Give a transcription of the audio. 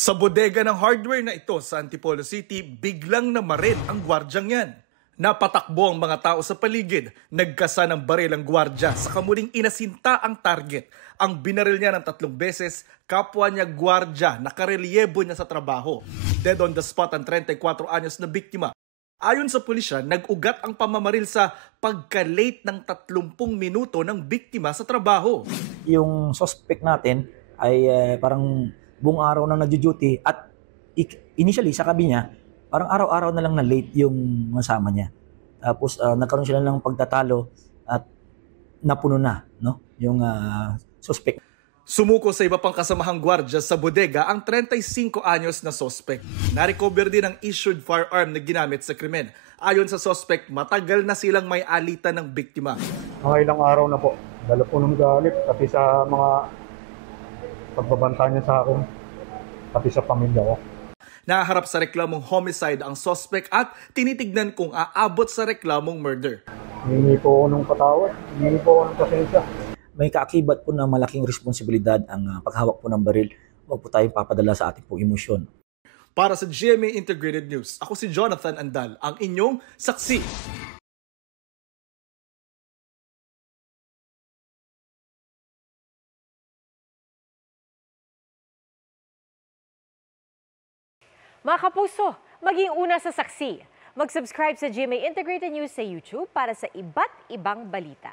Sa bodega ng hardware na ito sa Antipolo City, biglang namaril ang gwardyang yan. Napatakbo ang mga tao sa paligid, nagkasa ng baril ang gwardya sa kamuling inasinta ang target. Ang binaril niya ng 3 beses, kapwa niya gwardya, nakarelyebo niya sa trabaho. Dead on the spot ang 34 anyos na biktima. Ayon sa pulisya, nag-ugat ang pamamaril sa pagka-late ng 30 minuto ng biktima sa trabaho. Yung suspect natin ay parang buong araw nang nagjo-duty at initially sa kabi niya, parang araw-araw na lang na late yung masama niya. Tapos nagkaroon sila ng pagtatalo at napuno na, no, yung suspect. Sumuko sa iba pang kasamahang gwardya sa bodega ang 35 anyos na suspect. Narecover din ang issued firearm na ginamit sa krimen. Ayon sa suspect, matagal na silang may alitan ng biktima. Mga ilang araw na po. Dala po ng galit, pati sa mga pagbabanta niya sa akin, pati sa pamilya ko. Naharap sa reklamong homicide ang suspect at tinitignan kung aabot sa reklamong murder. Hihingi po ako ng patawad, hihingi po ako ng pasensya. May kaakibat po na malaking responsibilidad ang paghawak po ng baril. Huwag po tayong papadala sa ating pong emosyon. Para sa GMA Integrated News, ako si Jonathan Andal, ang inyong saksi. Mga kapuso, maging una sa saksi. Mag-subscribe sa GMA Integrated News sa YouTube para sa iba't ibang balita.